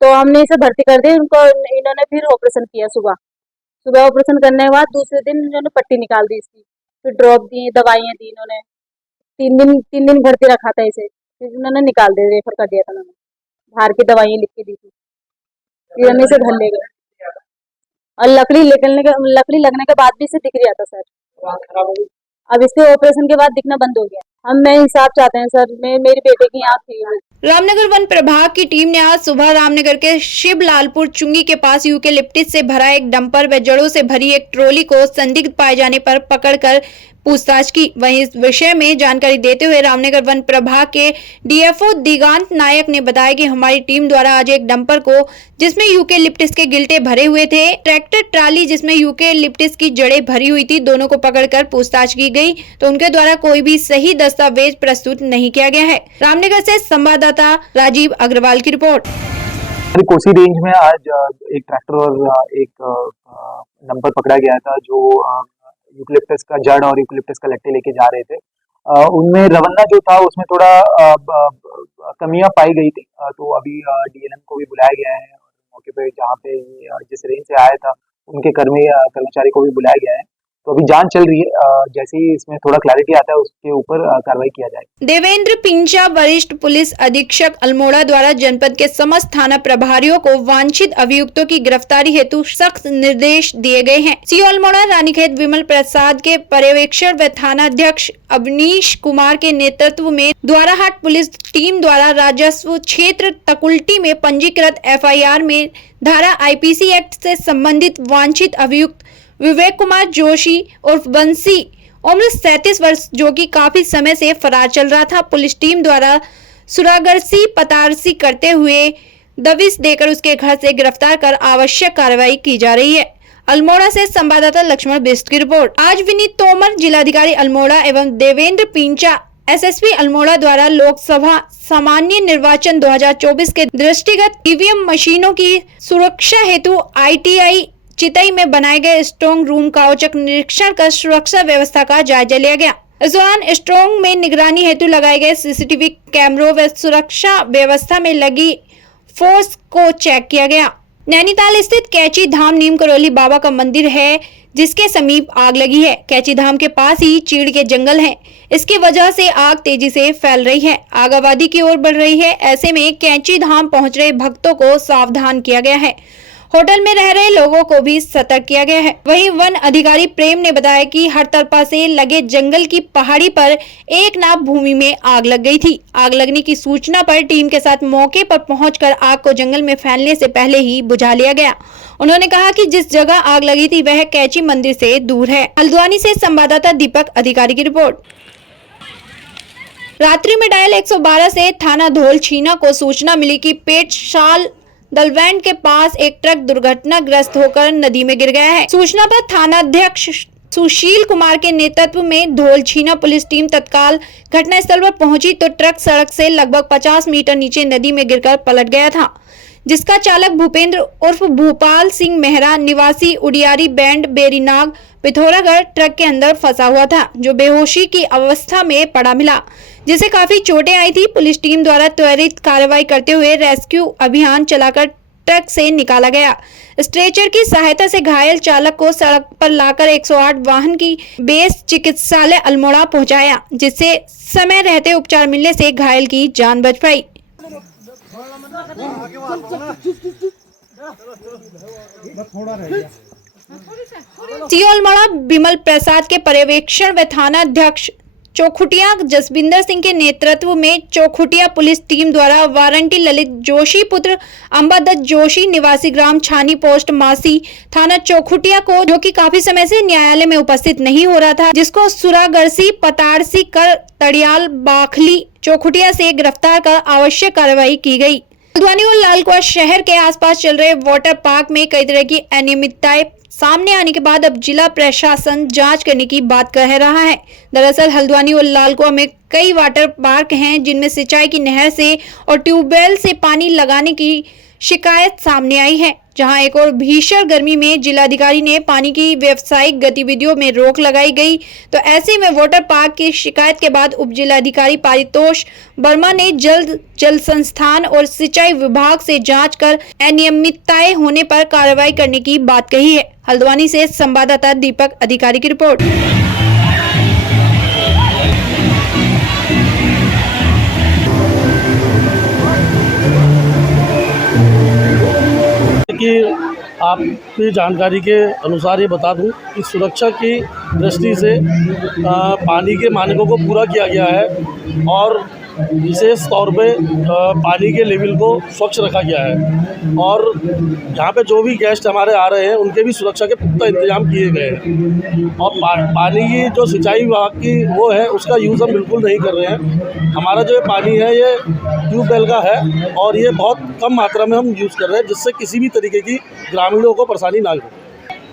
तो हमने इसे भर्ती कर दिया, इन्होंने फिर ऑपरेशन किया। सुबह ऑपरेशन करने के बाद दूसरे दिन इन्होंने पट्टी निकाल दी इसकी, फिर ड्रॉप दी, दवाइयाँ दी इन्होंने। 3 दिन भर्ती रखा था इसे, फिर इन्होंने निकाल दिया, रेफर कर दिया था उन्होंने, बाहर की दवाइयाँ लिख के दी थी, फिर हम इसे घर ले गए। और लकड़ी लगने के बाद भी इसे दिख रहा था सर, अब इसके ऑपरेशन के बाद दिखना बंद हो गया। मैं इंसाफ चाहते हैं सर, मेरी बेटे की आँख थी। रामनगर वन प्रभाग की टीम ने आज सुबह रामनगर के शिवलालपुर चुंगी के पास यूकेलिप्टिस से भरा एक डंपर व जड़ों से भरी एक ट्रॉली को संदिग्ध पाए जाने पर पकड़कर पूछताछ की। वहीं इस विषय में जानकारी देते हुए रामनगर वन प्रभाग के डीएफओ दिगांत नायक ने बताया कि हमारी टीम द्वारा आज एक डंपर को, जिसमें यूकेलिप्टस के गिल्टे भरे हुए थे, ट्रैक्टर ट्राली जिसमें यूकेलिप्टस की जड़ें भरी हुई थी, दोनों को पकड़कर पूछताछ की गई तो उनके द्वारा कोई भी सही दस्तावेज प्रस्तुत नहीं किया गया है। रामनगर से संवाददाता राजीव अग्रवाल की रिपोर्ट। कोसी रेंज में आज एक ट्रैक्टर और एक डंपर पकड़ा गया था जो यूकेलिप्टस का जड़ और यूकेलिप्टस का लट्टे लेके जा रहे थे। उनमें रवन्ना जो था उसमें थोड़ा कमियां पाई गई थी, तो अभी डीएलएम को भी बुलाया गया है और मौके पे जहाँ पे जिस रेंज से आया था उनके कर्मचारी को भी बुलाया गया है। तो अभी जांच चल रही है, जैसे ही इसमें थोड़ा क्लैरिटी आता है उसके ऊपर कार्रवाई किया जाएगा। देवेंद्र पिंचा वरिष्ठ पुलिस अधीक्षक अल्मोड़ा द्वारा जनपद के समस्त थाना प्रभारियों को वांछित अभियुक्तों की गिरफ्तारी हेतु सख्त निर्देश दिए गए हैं। सीओ अल्मोड़ा रानीखेत विमल प्रसाद के पर्यवेक्षण व थानाध्यक्ष अवनीश कुमार के नेतृत्व में द्वाराहाट पुलिस टीम द्वारा राजस्व क्षेत्र तकुल्टी में पंजीकृत एफआईआर में धारा आईपीसी एक्ट से संबंधित वांछित अभियुक्त विवेक कुमार जोशी उर्फ बंसी उम्र 37 वर्ष जो कि काफी समय से फरार चल रहा था, पुलिस टीम द्वारा सुरागरसी पतारसी करते हुए दबिश देकर उसके घर से गिरफ्तार कर आवश्यक कार्रवाई की जा रही है। अल्मोड़ा से संवाददाता लक्ष्मण बिष्ट की रिपोर्ट। आज विनीत तोमर जिलाधिकारी अल्मोड़ा एवं देवेंद्र पिंचा एसएसपी अल्मोड़ा द्वारा लोकसभा सामान्य निर्वाचन 2024 के दृष्टिगत ईवीएम मशीनों की सुरक्षा हेतु आईटीआई चितई में बनाए गए स्ट्रॉन्ग रूम का औचक निरीक्षण कर सुरक्षा व्यवस्था का जायजा लिया गया। इस दौरान स्ट्रॉन्ग में निगरानी हेतु लगाए गए सीसीटीवी कैमरों व सुरक्षा व्यवस्था में लगी फोर्स को चेक किया गया। नैनीताल स्थित कैची धाम नीम करौली बाबा का मंदिर है जिसके समीप आग लगी है। कैची धाम के पास ही चीड़ के जंगल हैं। इसकी वजह से आग तेजी से फैल रही है, आग आबादी की ओर बढ़ रही है। ऐसे में कैची धाम पहुंच रहे भक्तों को सावधान किया गया है। होटल में रह रहे लोगों को भी सतर्क किया गया है। वहीं वन अधिकारी प्रेम ने बताया कि हरतरपा से लगे जंगल की पहाड़ी पर एक नाप भूमि में आग लग गई थी। आग लगने की सूचना पर टीम के साथ मौके पर पहुंचकर आग को जंगल में फैलने से पहले ही बुझा लिया गया। उन्होंने कहा कि जिस जगह आग लगी थी वह कैची मंदिर से दूर है। हल्द्वानी से संवाददाता दीपक अधिकारी की रिपोर्ट। रात्रि में डायल 112 से थाना धौल छीना को सूचना मिली कि पेटशाल दलवैंड के पास एक ट्रक दुर्घटनाग्रस्त होकर नदी में गिर गया है। सूचना पर थानाध्यक्ष सुशील कुमार के नेतृत्व में धौल छीना पुलिस टीम तत्काल घटनास्थल पर पहुंची तो ट्रक सड़क से लगभग 50 मीटर नीचे नदी में गिरकर पलट गया था, जिसका चालक भूपेंद्र उर्फ भूपाल सिंह मेहरा निवासी उडियारी बैंड बेरीनाग पिथौरागढ़ ट्रक के अंदर फंसा हुआ था, जो बेहोशी की अवस्था में पड़ा मिला, जिसे काफी चोटें आई थी। पुलिस टीम द्वारा त्वरित कार्रवाई करते हुए रेस्क्यू अभियान चलाकर ट्रक से निकाला गया। स्ट्रेचर की सहायता से घायल चालक को सड़क पर लाकर 108 वाहन की बेस चिकित्सालय अल्मोड़ा पहुंचाया, जिससे समय रहते उपचार मिलने से घायल की जान बच पाई। सीओ अल्मोड़ा विमल प्रसाद के पर्यवेक्षण व थानाध्यक्ष चौखुटिया जसबिंदर सिंह के नेतृत्व में चौखुटिया पुलिस टीम द्वारा वारंटी ललित जोशी पुत्र अंबादत्त जोशी निवासी ग्राम छानी पोस्ट मासी थाना चौखुटिया को, जो कि काफी समय से न्यायालय में उपस्थित नहीं हो रहा था, जिसको सुरागरसी पतारसी कर तड़ियाल बाखली चौखुटिया से गिरफ्तार कर आवश्यक कार्रवाई की गई। हल्द्वानी और लालकुआं शहर के आसपास चल रहे वाटर पार्क में कई तरह की अनियमितताएं सामने आने के बाद अब जिला प्रशासन जांच करने की बात कह रहा है। दरअसल हल्द्वानी और लालकुआं में कई वाटर पार्क हैं जिनमें सिंचाई की नहर से और ट्यूबवेल से पानी लगाने की शिकायत सामने आई है, जहां एक और भीषण गर्मी में जिलाधिकारी ने पानी की व्यावसायिक गतिविधियों में रोक लगाई गई। तो ऐसे में वाटर पार्क की शिकायत के बाद उप जिलाधिकारी पारितोष वर्मा ने जल्द जल संस्थान और सिंचाई विभाग से जांच कर अनियमितताएं होने पर कार्रवाई करने की बात कही है। हल्द्वानी से संवाददाता दीपक अधिकारी की रिपोर्ट। कि आपकी जानकारी के अनुसार ये बता दूं कि सुरक्षा की दृष्टि से पानी के मानकों को पूरा किया गया है और विशेष तौर पे पानी के लेवल को स्वच्छ रखा गया है और यहाँ पे जो भी गेस्ट हमारे आ रहे हैं उनके भी सुरक्षा के पुख्ता इंतजाम किए गए हैं। और पानी की जो सिंचाई विभाग की वो है उसका यूज़ हम बिल्कुल नहीं कर रहे हैं। हमारा जो पानी है ये ट्यूबवेल का है और ये बहुत कम मात्रा में हम यूज़ कर रहे हैं, जिससे किसी भी तरीके की ग्रामीणों को परेशानी ना हो।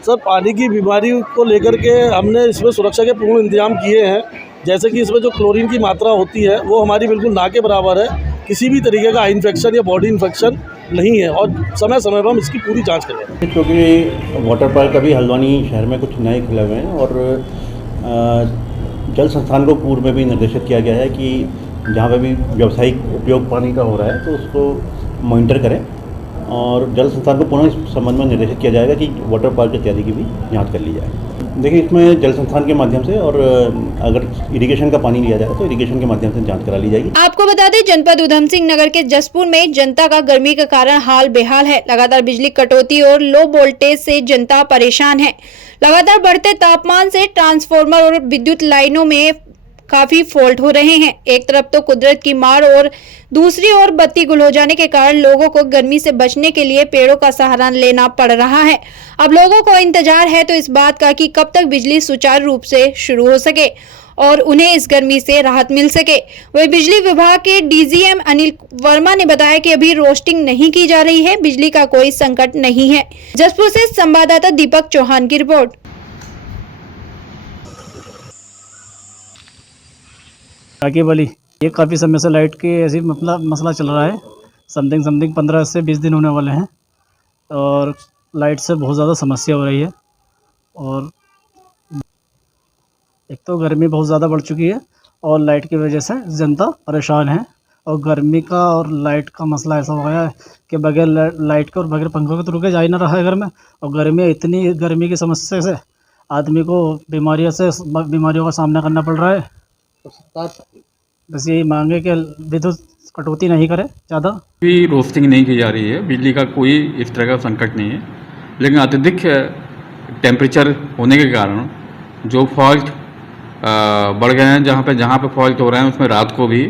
सर, पानी की बीमारी को लेकर के हमने इसमें सुरक्षा के पूर्ण इंतजाम किए हैं। जैसे कि इसमें जो क्लोरीन की मात्रा होती है वो हमारी बिल्कुल ना के बराबर है। किसी भी तरीके का आई इन्फेक्शन या बॉडी इन्फेक्शन नहीं है और समय समय पर हम इसकी पूरी जांच कर रहे हैं। क्योंकि वाटर पार्क अभी हल्द्वानी शहर में कुछ नए खुले हुए हैं और जल संस्थान को पूर्व में भी निर्देशित किया गया है कि जहाँ पर भी व्यावसायिक उपयोग पानी का हो रहा है तो उसको मॉनिटर करें और जल संस्थान को पुनः इस संबंध में निर्देशित किया जाएगा कि वाटर पार्क इत्यादि की भी जांच कर ली जाए। देखिए, इसमें जल संस्थान के माध्यम से और अगर इरिगेशन का पानी लिया जाए तो इरिगेशन के माध्यम से जांच करा ली जाएगी। आपको बता दें, जनपद उधम सिंह नगर के जसपुर में जनता का गर्मी के कारण हाल बेहाल है। लगातार बिजली कटौती और लो वोल्टेज से जनता परेशान है। लगातार बढ़ते तापमान से ट्रांसफार्मर और विद्युत लाइनों में काफी फॉल्ट हो रहे हैं। एक तरफ तो कुदरत की मार और दूसरी ओर बत्ती गुल हो जाने के कारण लोगों को गर्मी से बचने के लिए पेड़ों का सहारा लेना पड़ रहा है। अब लोगों को इंतजार है तो इस बात का कि कब तक बिजली सुचारू रूप से शुरू हो सके और उन्हें इस गर्मी से राहत मिल सके। वही बिजली विभाग के डीजीएम अनिल वर्मा ने बताया कि अभी रोस्टिंग नहीं की जा रही है, बिजली का कोई संकट नहीं है। जसपुर से संवाददाता दीपक चौहान की रिपोर्ट। वाली ये काफ़ी समय से लाइट के ऐसी मसला चल रहा है। समथिंग 15 से 20 दिन होने वाले हैं और लाइट से बहुत ज़्यादा समस्या हो रही है। और एक तो गर्मी बहुत ज़्यादा बढ़ चुकी है और लाइट की वजह से जनता परेशान है। और गर्मी का और लाइट का मसला ऐसा हो गया है कि बगैर लाइट के और बगैर पंखों के तो रुके जा ही ना रहा है घर में। और इतनी गर्मी की समस्या से आदमी को बीमारियों का सामना करना पड़ रहा है। बस यही मांगे कि विद्युत कटौती नहीं करे ज़्यादा। भी रोस्टिंग नहीं की जा रही है, बिजली का कोई इस तरह का संकट नहीं है, लेकिन अत्यधिक टेम्परेचर होने के कारण जो फॉल्ट बढ़ गए हैं, जहाँ पे फॉल्ट हो रहे हैं उसमें रात को भी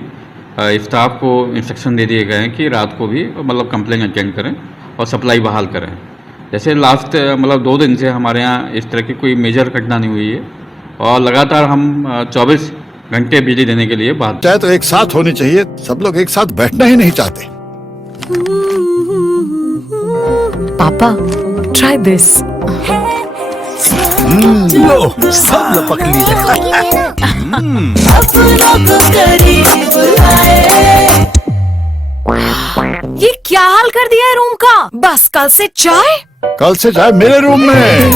स्टाफ को इंस्ट्रक्शन दे दिए गए हैं कि रात को भी कंप्लेन अटेंड करें और सप्लाई बहाल करें। जैसे लास्ट 2 दिन से हमारे यहाँ इस तरह की कोई मेजर घटना नहीं हुई है और लगातार हम 24 घंटे बिजली देने के लिए बात। चाहे तो एक साथ होनी चाहिए, सब लोग एक साथ बैठना ही नहीं चाहते। पापा, ट्राई दिस। लो, सब लपक लीजिए। ये क्या हाल कर दिया है रूम का? बस कल से चाय मेरे रूम में।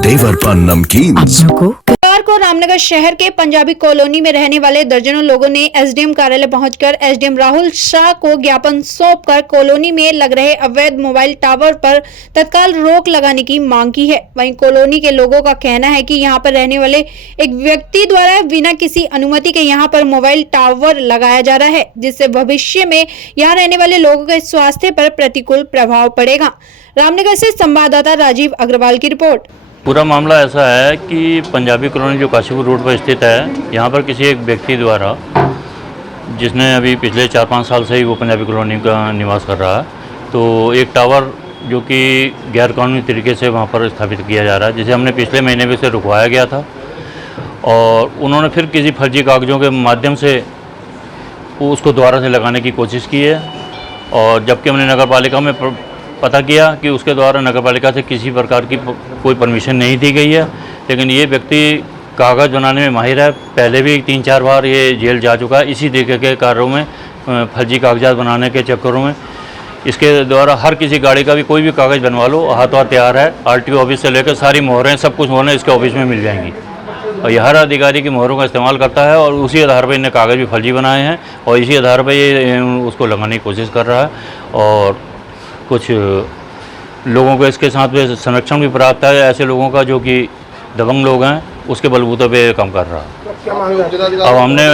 देवर पान नमकीन। बुधवार को रामनगर शहर के पंजाबी कॉलोनी में रहने वाले दर्जनों लोगों ने एसडीएम कार्यालय पहुंचकर एसडीएम राहुल शाह को ज्ञापन सौंपकर कॉलोनी में लग रहे अवैध मोबाइल टावर पर तत्काल रोक लगाने की मांग की है। वहीं कॉलोनी के लोगों का कहना है कि यहां पर रहने वाले एक व्यक्ति द्वारा बिना किसी अनुमति के यहां पर मोबाइल टावर लगाया जा रहा है, जिससे भविष्य में यहाँ रहने वाले लोगों के स्वास्थ्य पर प्रतिकूल प्रभाव पड़ेगा। रामनगर से संवाददाता राजीव अग्रवाल की रिपोर्ट। पूरा मामला ऐसा है कि पंजाबी कॉलोनी जो काशीपुर रोड पर स्थित है, यहाँ पर किसी एक व्यक्ति द्वारा, जिसने अभी पिछले 4-5 साल से ही वो पंजाबी कॉलोनी का निवास कर रहा है, तो एक टावर जो कि गैरकानूनी तरीके से वहाँ पर स्थापित किया जा रहा है, जिसे हमने पिछले महीने में से रुकवाया गया था। और उन्होंने फिर किसी फर्जी कागज़ों के माध्यम से उसको दोबारा से लगाने की कोशिश की है। और जबकि हमने नगर पालिका में पता किया कि उसके द्वारा नगर पालिका से किसी प्रकार की कोई परमिशन नहीं दी गई है, लेकिन ये व्यक्ति कागज़ बनाने में माहिर है। पहले भी 3-4 बार ये जेल जा चुका है इसी तरीके के कार्यों में, फर्जी कागजात बनाने के चक्करों में। इसके द्वारा हर किसी गाड़ी का भी कोई भी कागज़ बनवा लो, हाथों तैयार है। आरटीओ ऑफिस से लेकर सारी मोहरें, सब कुछ मोहरें इसके ऑफिस में मिल जाएंगी और ये हर अधिकारी की मोहरों का इस्तेमाल करता है और उसी आधार पर इन्हें कागज़ भी फर्जी बनाए हैं और इसी आधार पर ये उसको लगाने की कोशिश कर रहा है। और कुछ लोगों को इसके साथ में संरक्षण भी प्राप्त है, ऐसे लोगों का जो कि दबंग लोग हैं, उसके बलबूते पे काम कर रहा है। अब हमने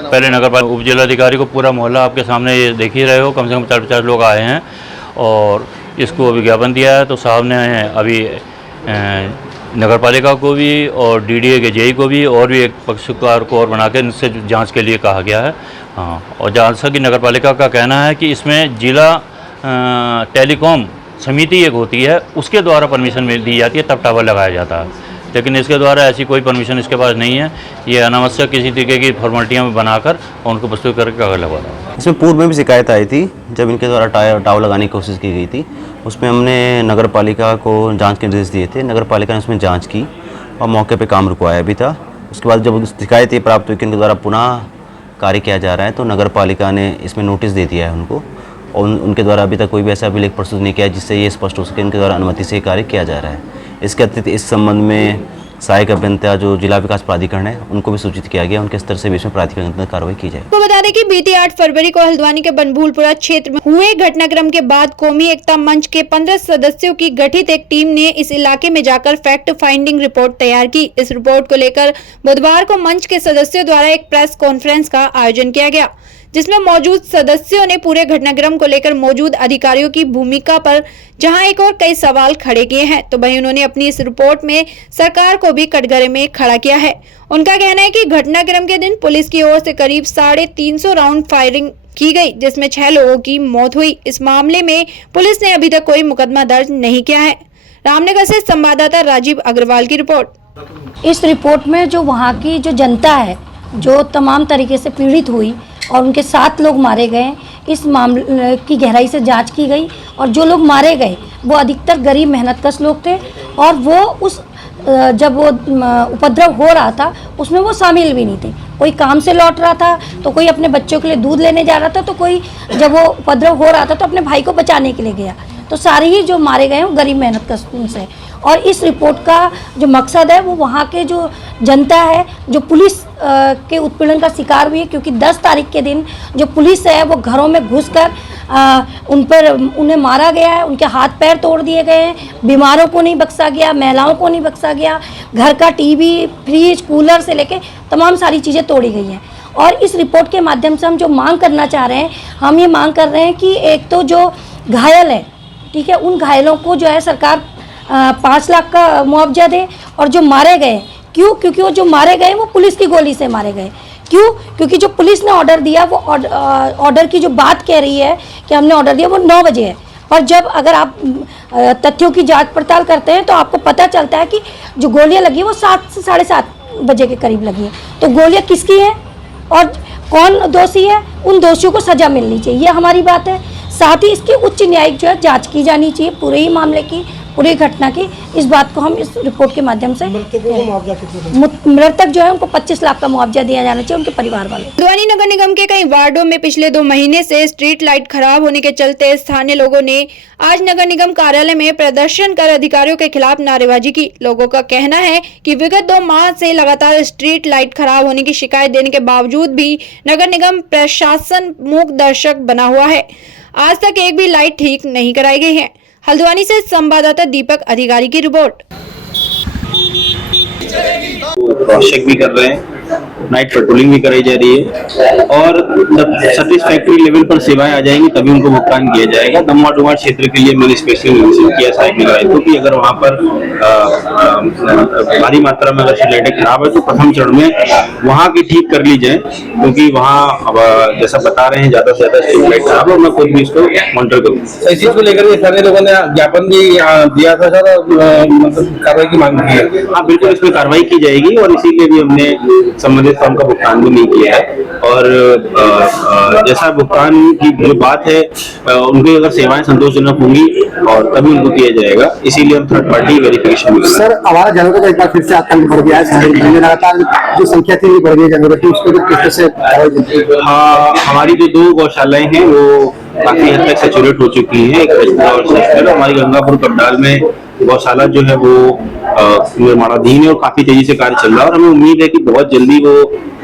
पहले नगर पालिका उप जिलाधिकारी को, पूरा मोहल्ला आपके सामने ये देख ही रहे हो, कम से कम 40-50 लोग आए हैं और इसको विज्ञापन दिया है। तो साहब ने अभी नगर पालिका को भी और डीडीए के जेई को भी और भी एक पक्षकार को और बना के इनसे जांच के लिए कहा गया है। हाँ, और जैसा कि नगर पालिका का कहना है कि इसमें जिला टेलीकॉम समिति एक होती है, उसके द्वारा परमिशन दी जाती है, तब टावर लगाया जाता है, लेकिन इसके द्वारा ऐसी कोई परमिशन इसके पास नहीं है। ये अनावश्यक किसी तरीके की फॉर्मेलिटियाँ में बनाकर और उनको प्रस्तुत करके कागज लगवा रहा है। इसमें पूर्व में भी शिकायत आई थी, जब इनके द्वारा टावर लगाने की कोशिश की गई थी, उसमें हमने नगर पालिका को जांच के निर्देश दिए थे। नगर पालिका ने उसमें जांच की और मौके पे काम रुकवाया भी था। उसके बाद जब शिकायत ये प्राप्त हुई कि इनके द्वारा पुनः कार्य किया जा रहा है, तो नगर पालिका ने इसमें नोटिस दे दिया है उनको, और उनके द्वारा अभी तक कोई भी ऐसा अभिलेख प्रस्तुत नहीं किया जिससे ये स्पष्ट हो सके इनके द्वारा अनुमति से कार्य किया जा रहा है। इसके अतिरिक्त इस संबंध में सहायक अभियंता जो जिला विकास प्राधिकरण है, उनको भी सूचित किया गया, उनके स्तर से भी इसमें प्राधिकरण कार्रवाई की जाए। आपको बता दें कि बीती 8 फरवरी को हल्द्वानी के बनभूलपुरा क्षेत्र में हुए घटनाक्रम के बाद कौमी एकता मंच के 15 सदस्यों की गठित एक टीम ने इस इलाके में जाकर फैक्ट फाइंडिंग रिपोर्ट तैयार की। इस रिपोर्ट को लेकर बुधवार को मंच के सदस्यों द्वारा एक प्रेस कॉन्फ्रेंस का आयोजन किया गया, जिसमें मौजूद सदस्यों ने पूरे घटनाक्रम को लेकर मौजूद अधिकारियों की भूमिका पर जहां एक और कई सवाल खड़े किए हैं, तो वहीं उन्होंने अपनी इस रिपोर्ट में सरकार को भी कटघरे में खड़ा किया है। उनका कहना है कि घटनाक्रम के दिन पुलिस की ओर से करीब 350 राउंड फायरिंग की गई, जिसमें 6 लोगों की मौत हुई। इस मामले में पुलिस ने अभी तक कोई मुकदमा दर्ज नहीं किया है। रामनगर से संवाददाता राजीव अग्रवाल की रिपोर्ट। इस रिपोर्ट में जो वहाँ की जो जनता है, जो तमाम तरीके से पीड़ित हुई और उनके 7 लोग मारे गए, इस मामले की गहराई से जांच की गई, और जो लोग मारे गए वो अधिकतर गरीब मेहनतकश लोग थे, और वो उस जब वो उपद्रव हो रहा था उसमें वो शामिल भी नहीं थे। कोई काम से लौट रहा था, तो कोई अपने बच्चों के लिए दूध लेने जा रहा था, तो कोई जब वो उपद्रव हो रहा था तो अपने भाई को बचाने के लिए गया। तो सारे ही जो मारे गए हैं वो गरीब मेहनतकश से। और इस रिपोर्ट का जो मकसद है वो वहाँ के जो जनता है, जो पुलिस के उत्पीड़न का शिकार हुई है, क्योंकि 10 तारीख के दिन जो पुलिस है वो घरों में घुसकर उन्हें मारा गया है, उनके हाथ पैर तोड़ दिए गए हैं, बीमारों को नहीं बख्शा गया, महिलाओं को नहीं बख्शा गया, घर का टीवी, फ्रिज, कूलर से लेके तमाम सारी चीज़ें तोड़ी गई हैं। और इस रिपोर्ट के माध्यम से हम जो मांग करना चाह रहे हैं, हम ये मांग कर रहे हैं कि एक तो जो घायल है, ठीक है, उन घायलों को जो है सरकार 5 लाख का मुआवजा दे, और जो मारे गए, क्यों? क्योंकि वो जो मारे गए वो पुलिस की गोली से मारे गए। क्यों? क्योंकि जो पुलिस ने ऑर्डर दिया, वो ऑर्डर की जो बात कह रही है कि हमने ऑर्डर दिया, वो 9 बजे है, पर जब अगर आप तथ्यों की जांच पड़ताल करते हैं तो आपको पता चलता है कि जो गोलियां लगी वो 7 से 7:30 बजे के करीब लगी हैं। तो गोलियां किसकी हैं और कौन दोषी है, उन दोषियों को सजा मिलनी चाहिए, ये हमारी बात है। साथ ही इसकी उच्च न्यायिक जो है जांच की जानी चाहिए पूरे ही मामले की, पूरी घटना की। इस बात को हम इस रिपोर्ट के माध्यम से, मृतक जो है उनको 25 लाख का मुआवजा दिया जाना चाहिए, उनके परिवार वाले। हल्द्वानी नगर निगम के कई वार्डों में पिछले 2 महीने से स्ट्रीट लाइट खराब होने के चलते स्थानीय लोगों ने आज नगर निगम कार्यालय में प्रदर्शन कर अधिकारियों के खिलाफ नारेबाजी की। लोगों का कहना है कि विगत 2 माह से लगातार स्ट्रीट लाइट खराब होने की शिकायत देने के बावजूद भी नगर निगम प्रशासन मूक दर्शक बना हुआ है। आज तक एक भी लाइट ठीक नहीं कराई गई है। हल्द्वानी से संवाददाता दीपक अधिकारी की रिपोर्ट। क्रॉस चेक भी कर रहे हैं, नाइट पेट्रोलिंग भी कराई जा रही है, और जब सेटिस्फैक्ट्री लेवल पर सेवाएं आ जाएंगी तभी उनको भुगतान किया जाएगा। दमोह डुमर क्षेत्र के लिए मैंने स्पेशल मेंशन किया साइकिल आयुक्तों की, अगर वहां पर भारी मात्रा में अगर लाइटें खराब है तो प्रथम चरण में वहां की ठीक कर ली जाए, क्योंकि वहाँ जैसा बता रहे हैं ज्यादा से ज्यादा स्ट्रीट लाइट खराब है, मैं खुद भी इसको मॉनिटर करूँ। इस चीज को लेकर स्थानीय लोगों ने ज्ञापन भी दिया था सर, मतलब कार्रवाई की मांग की है। हाँ बिल्कुल, इसमें कार्रवाई की जाएगी और इसीलिए भी हमने संबंधित फर्म का भुगतान भी नहीं किया है। और जैसा भुगतान की जो बात है, उनकी अगर सेवाएं संतोषजनक होंगी और तभी उनको किया जाएगा, इसीलिए हम थर्ड पार्टी वेरिफिकेशन भी। सर, आवारा जानवरों का एक बार फिर से आतंक बढ़ गया है, लगातार जो संख्या थी बढ़ गई जानवरों की, उसको किस तरह से? हाँ, हमारी जो 2 गौशालाएं हैं वो काफी हद तक सैचुरेट हो चुकी हैं, एक और सेक्टर। हमारी गंगापुर कपडाल में गौशाला जो है वो निर्माणाधीन है और काफी तेजी से कार्य चल रहा है, और हमें उम्मीद है कि बहुत जल्दी वो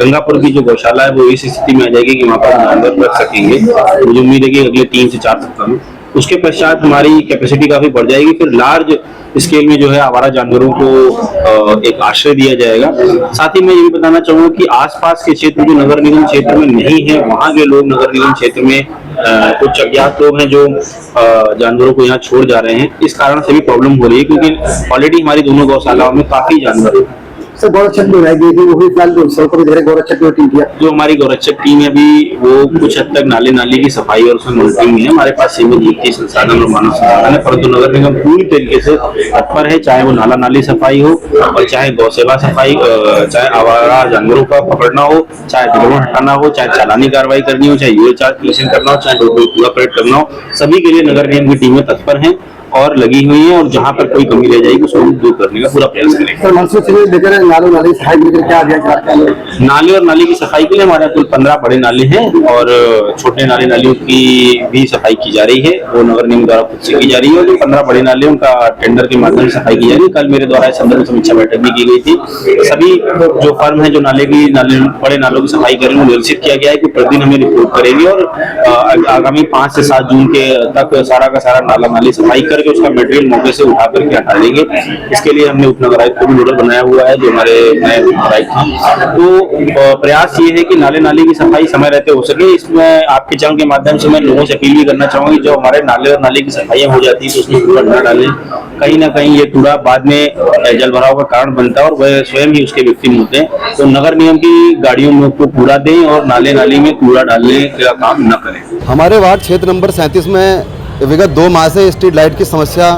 गंगापुर की जो गौशाला है वो इस स्थिति में आ जाएगी कि वहाँ पर जानवर रख सकेंगे। मुझे उम्मीद है कि अगले 3 से 4 सप्ताह में उसके पश्चात हमारी कैपेसिटी काफी बढ़ जाएगी। फिर लार्ज स्केल में जो है आवारा जानवरों को एक आश्रय दिया जाएगा। साथ ही मैं ये भी बताना चाहूंगा कि आसपास के क्षेत्र जो नगर निगम क्षेत्र में नहीं है, वहाँ के लोग नगर निगम क्षेत्र में कुछ अज्ञात लोग हैं जो जानवरों को यहाँ छोड़ जा रहे हैं। इस कारण से भी प्रॉब्लम हो रही है, क्योंकि ऑलरेडी हमारी दोनों गौशालाओं में काफी जानवर हैं। सर गौरक्षक भी रह गई थी, वो भी फिलहाल गौरक्षक की टीम किया। जो हमारी गौरक्षक टीम है अभी वो कुछ हद तक नाले नाली की सफाई और उसमें मॉनिटरिंग में है। हमारे पास सीमित वित्तीय संसाधन और मानव संसाधन है, परंतु नगर निगम पूरी तरीके से तत्पर है, चाहे वो नाला नाली सफाई हो और चाहे गौ सेवा सफाई, चाहे आवारा जानवरों का पकड़ना हो, चाहे अतिक्रमण हटाना हो, चाहे चालानी कार्रवाई करनी हो, चाहे यूए चार्ज कलेक्शन करना हो, चाहे कूड़ा परेड करना हो, सभी के लिए नगर निगम की टीमें तत्पर हैं और लगी हुई है, और जहां पर कोई कमी रह जाएगी उसको दूर करने का पूरा प्रयास करेंगे। नाले और नाली की सफाई के लिए हमारे यहाँ कुल 15 बड़े नाले हैं और छोटे नाले नालियों की भी सफाई की जा रही है, वो नगर निगम द्वारा खुद से की जा रही है। और जो 15 बड़े नाले उनका टेंडर के माध्यम से सफाई की जा रही है। कल मेरे द्वारा इस संदर्भ में समीक्षा बैठक भी की गई थी। सभी जो फर्म है जो बड़े नालों की सफाई करेंगे, निर्देशित किया गया है कि प्रतिदिन हमें रिपोर्ट करेंगे और आगामी 5 से 7 जून के तक सारा का सारा नाला नाली सफाई करके उसका मटेरियल मौके से उठा करके हटा देंगे। इसके लिए हमने उपनगर आयुक्त को भी नोडल बनाया हुआ है, जो हमारे नए उपनगर आयुक्त हैं। तो प्रयास ये है कि नाले नाली की सफाई समय रहते हो सके। इसमें आपके चैनल के माध्यम से मैं लोगों से अपील भी करना चाहूंगा कि जो हमारे नाले और नाली की सफाइयां हो जाती है तो उसमें कूड़ा न डालें। कहीं ना कहीं ये कूड़ा बाद में जल भराव का कारण बनता है और वह स्वयं ही उसके विक्टिम होते हैं। तो नगर निगम की गाड़ियों में को कूड़ा दें और नाले नाली में कूड़ा डालने का काम न करें। हमारे वार्ड क्षेत्र नंबर 37 में विगत 2 माह से स्ट्रीट लाइट की समस्या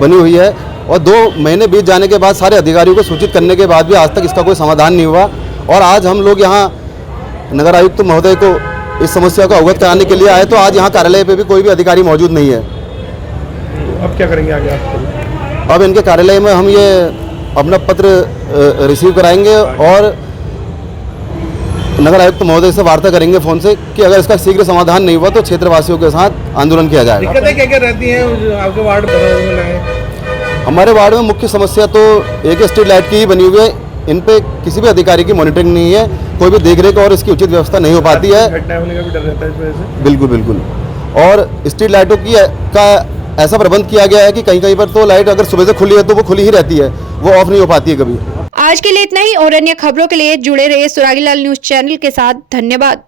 बनी हुई है और 2 महीने बीत जाने के बाद सारे अधिकारियों को सूचित करने के बाद भी आज तक इसका कोई समाधान नहीं हुआ। और आज हम लोग यहाँ नगर आयुक्त महोदय को इस समस्या को अवगत कराने के लिए आए, तो आज यहाँ कार्यालय पे भी कोई भी अधिकारी मौजूद नहीं है। अब क्या करेंगे आगे आप? अब इनके कार्यालय में हम ये अपना पत्र रिसीव कराएंगे और नगर आयुक्त महोदय से वार्ता करेंगे फोन से कि अगर इसका शीघ्र समाधान नहीं हुआ तो क्षेत्रवासियों के साथ आंदोलन किया जाएगा। दिक्कतें क्या क्या रहती हैं आपके वार्ड में? हमारे वार्ड में मुख्य समस्या तो एक स्ट्रीट लाइट की ही बनी हुई है। इन पे किसी भी अधिकारी की मॉनिटरिंग नहीं है, कोई भी देखरेख और इसकी उचित व्यवस्था नहीं हो पाती है। घटना होने का भी डर रहता है इस वजह से। बिल्कुल बिल्कुल। और स्ट्रीट लाइटों का ऐसा प्रबंध किया गया है कि कहीं कहीं पर तो लाइट अगर सुबह से खुली है तो वो खुली ही रहती है, वो ऑफ नहीं हो पाती है कभी। आज के लिए इतना ही और अन्य खबरों के लिए जुड़े रहिए सुरागीलाल न्यूज चैनल के साथ। धन्यवाद।